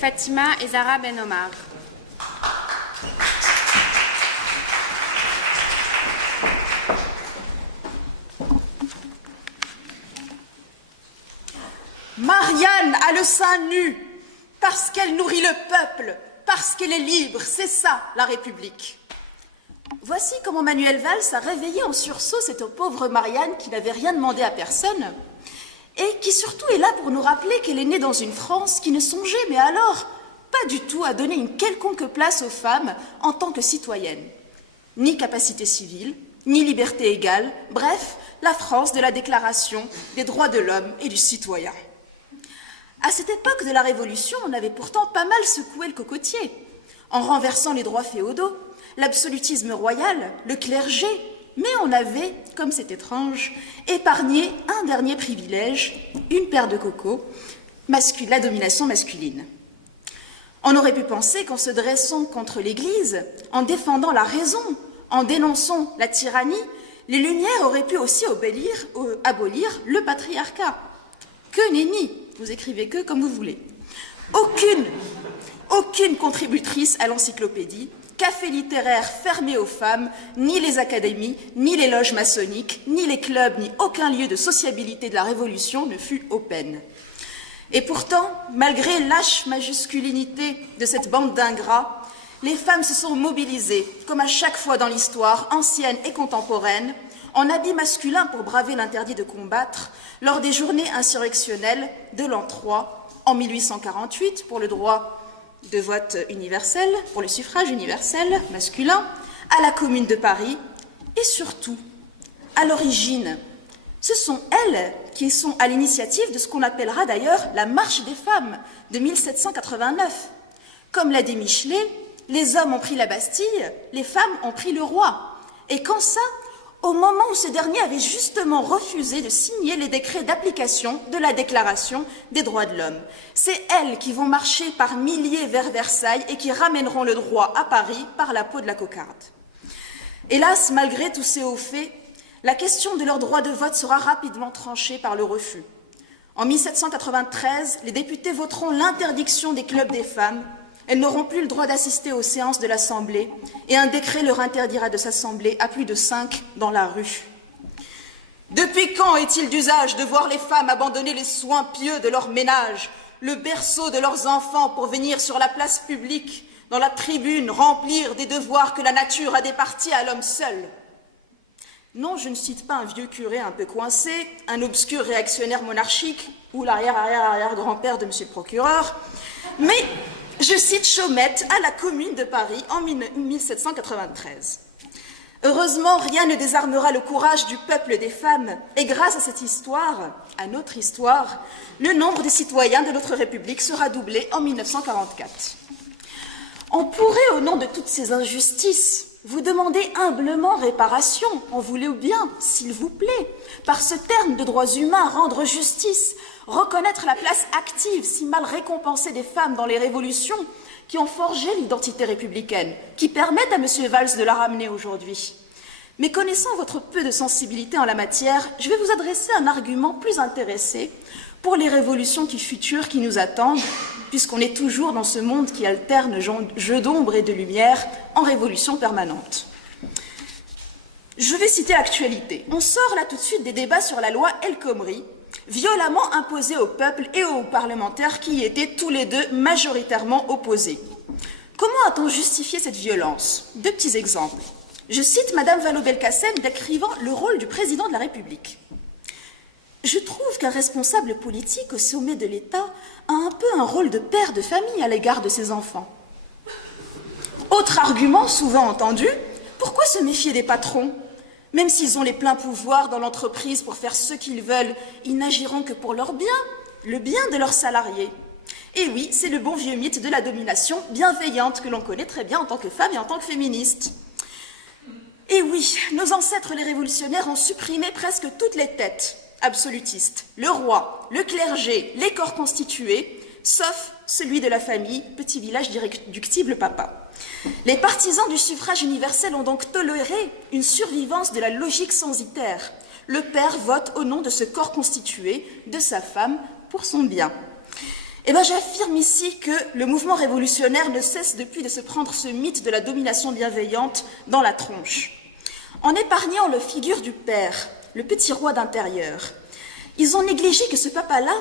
Fatima et Zahra Ben Omar. Marianne a le sein nu parce qu'elle nourrit le peuple, parce qu'elle est libre. C'est ça, la République. Voici comment Manuel Valls a réveillé en sursaut cette pauvre Marianne qui n'avait rien demandé à personne et qui surtout est là pour nous rappeler qu'elle est née dans une France qui ne songeait, mais alors, pas du tout à donner une quelconque place aux femmes en tant que citoyennes. Ni capacité civile, ni liberté égale, bref, la France de la Déclaration des droits de l'homme et du citoyen. À cette époque de la Révolution, on avait pourtant pas mal secoué le cocotier, en renversant les droits féodaux, l'absolutisme royal, le clergé, mais on avait, comme c'est étrange, épargné un dernier privilège, une paire de cocos, la domination masculine. On aurait pu penser qu'en se dressant contre l'Église, en défendant la raison, en dénonçant la tyrannie, les Lumières auraient pu aussi abolir le patriarcat. Que nenni, vous écrivez que comme vous voulez. Aucune contributrice à l'encyclopédie, café littéraire fermé aux femmes, ni les académies, ni les loges maçonniques, ni les clubs, ni aucun lieu de sociabilité de la Révolution ne fut open. Et pourtant, malgré l'âche masculinité de cette bande d'ingrats, les femmes se sont mobilisées, comme à chaque fois dans l'histoire, ancienne et contemporaine, en habit masculin pour braver l'interdit de combattre, lors des journées insurrectionnelles de l'an 3, en 1848, pour le droit de vote universel, pour le suffrage universel masculin, à la Commune de Paris, et surtout, à l'origine, ce sont elles qui sont à l'initiative de ce qu'on appellera d'ailleurs la Marche des femmes de 1789. Comme l'a dit Michelet, les hommes ont pris la Bastille, les femmes ont pris le roi. Et quand ça, au moment où ce dernier avait justement refusé de signer les décrets d'application de la Déclaration des droits de l'homme. C'est elles qui vont marcher par milliers vers Versailles et qui ramèneront le droit à Paris par la peau de la cocarde. Hélas, malgré tous ces hauts faits, la question de leur droit de vote sera rapidement tranchée par le refus. En 1793, les députés voteront l'interdiction des clubs des femmes. Elles n'auront plus le droit d'assister aux séances de l'Assemblée et un décret leur interdira de s'assembler à plus de 5 dans la rue. Depuis quand est-il d'usage de voir les femmes abandonner les soins pieux de leur ménage, le berceau de leurs enfants pour venir sur la place publique, dans la tribune, remplir des devoirs que la nature a départis à l'homme seul? Non, je ne cite pas un vieux curé un peu coincé, un obscur réactionnaire monarchique ou l'arrière-arrière-arrière-grand-père de monsieur le procureur, mais je cite Chaumette à la Commune de Paris en 1793. Heureusement, rien ne désarmera le courage du peuple des femmes, et grâce à cette histoire, à notre histoire, le nombre des citoyens de notre République sera doublé en 1944. On pourrait, au nom de toutes ces injustices, vous demander humblement réparation, on voulait bien, s'il vous plaît, par ce terme de droits humains, rendre justice, reconnaître la place active, si mal récompensée des femmes dans les révolutions qui ont forgé l'identité républicaine, qui permettent à M. Valls de la ramener aujourd'hui. Mais connaissant votre peu de sensibilité en la matière, je vais vous adresser un argument plus intéressé pour les révolutions futures qui nous attendent, puisqu'on est toujours dans ce monde qui alterne jeu d'ombre et de lumière en révolution permanente. Je vais citer l'actualité. On sort là tout de suite des débats sur la loi El Khomri, violemment imposée au peuple et aux parlementaires qui y étaient tous les deux majoritairement opposés. Comment a-t-on justifié cette violence? Deux petits exemples. Je cite Madame Vallaud-Belkacem décrivant le rôle du président de la République. Je trouve qu'un responsable politique au sommet de l'État a un peu un rôle de père de famille à l'égard de ses enfants. Autre argument souvent entendu, pourquoi se méfier des patrons? Même s'ils ont les pleins pouvoirs dans l'entreprise pour faire ce qu'ils veulent, ils n'agiront que pour leur bien, le bien de leurs salariés. Et oui, c'est le bon vieux mythe de la domination bienveillante que l'on connaît très bien en tant que femme et en tant que féministe. Et oui, nos ancêtres les révolutionnaires ont supprimé presque toutes les têtes absolutistes, le roi, le clergé, les corps constitués, sauf celui de la famille, petit village d'irréductible papa. Les partisans du suffrage universel ont donc toléré une survivance de la logique censitaire. Le père vote au nom de ce corps constitué, de sa femme, pour son bien. Eh bien, j'affirme ici que le mouvement révolutionnaire ne cesse depuis de se prendre ce mythe de la domination bienveillante dans la tronche. En épargnant la figure du père, le petit roi d'intérieur, ils ont négligé que ce papa-là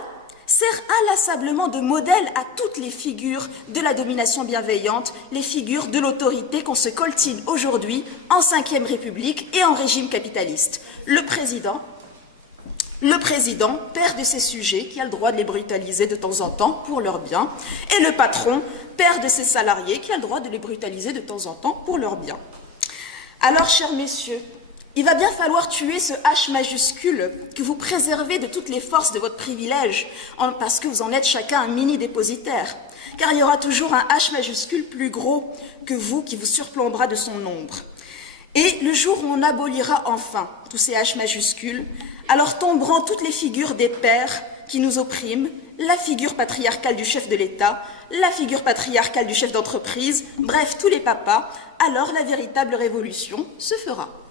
sert inlassablement de modèle à toutes les figures de la domination bienveillante, les figures de l'autorité qu'on se coltine aujourd'hui en Ve République et en régime capitaliste. Le président, père de ses sujets, qui a le droit de les brutaliser de temps en temps pour leur bien, et le patron, père de ses salariés, qui a le droit de les brutaliser de temps en temps pour leur bien. Alors, chers messieurs, il va bien falloir tuer ce H majuscule que vous préservez de toutes les forces de votre privilège, parce que vous en êtes chacun un mini-dépositaire, car il y aura toujours un H majuscule plus gros que vous qui vous surplombera de son nombre. Et le jour où on abolira enfin tous ces H majuscules, alors tomberont toutes les figures des pères qui nous oppriment, la figure patriarcale du chef de l'État, la figure patriarcale du chef d'entreprise, bref, tous les papas, alors la véritable révolution se fera.